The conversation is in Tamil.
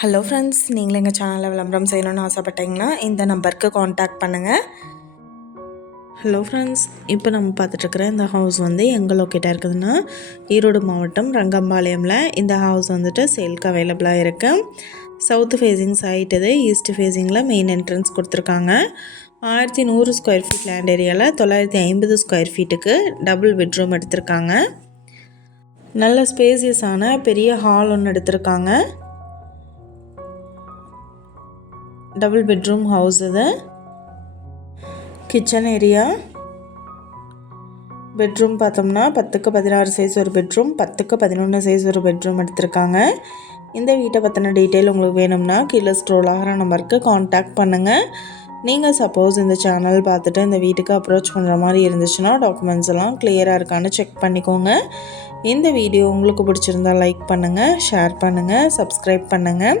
ஹலோ ஃப்ரெண்ட்ஸ் நீங்களும் எங்கள் சேனலில் விளம்பரம் செய்யணும்னு ஆசைப்பட்டீங்கன்னா இந்த நம்பருக்கு காண்டாக்ட் பண்ணுங்கள் ஹலோ ஃப்ரெண்ட்ஸ் இப்போ நம்ம பார்த்துட்ருக்குற இந்த ஹவுஸ் வந்து எங்கே லொக்கேட்டாக இருக்குதுன்னா ஈரோடு மாவட்டம் ரங்கம்பாளையமில் இந்த ஹவுஸ் வந்துட்டு சேல்க்கு அவைலபிளாக இருக்குது சவுத்து ஃபேஸிங் சைட் இது ஈஸ்ட் ஃபேஸிங்கில் மெயின் என்ட்ரன்ஸ் கொடுத்துருக்காங்க. ஆயிரத்தி நூறு ஸ்கொயர் ஃபீட் லேண்ட் ஏரியாவில் தொள்ளாயிரத்தி ஐம்பது ஸ்கொயர் ஃபீட்டுக்கு டபுள் பெட்ரூம் எடுத்திருக்காங்க. நல்ல ஸ்பேசியஸான பெரிய ஹால் ஒன்று எடுத்திருக்காங்க. டபுள் பெட்ரூம் ஹவுஸ் இது. கிச்சன் ஏரியா பெட்ரூம் பார்த்தோம்னா பத்துக்கு பதினாறு சைஸ் ஒரு பெட்ரூம் பத்துக்கு பதினொன்று சைஸ் ஒரு பெட்ரூம் எடுத்திருக்காங்க. இந்த வீட்டை பற்றின டீட்டெயில் உங்களுக்கு வேணும்னா கீழே ஸ்ட்ரோல் ஆகிற நம்பருக்கு காண்டாக்ட் பண்ணுங்கள் நீங்கள் சப்போஸ் இந்த சேனல் பார்த்துட்டு இந்த வீட்டுக்கு அப்ரோச் பண்ணுற மாதிரி இருந்துச்சுன்னா டாக்குமெண்ட்ஸ் எல்லாம் கிளியராக இருக்கான்னு செக் பண்ணிக்கோங்க. இந்த வீடியோ உங்களுக்கு பிடிச்சிருந்தால் லைக் பண்ணுங்கள் ஷேர் பண்ணுங்கள் சப்ஸ்கிரைப் பண்ணுங்கள்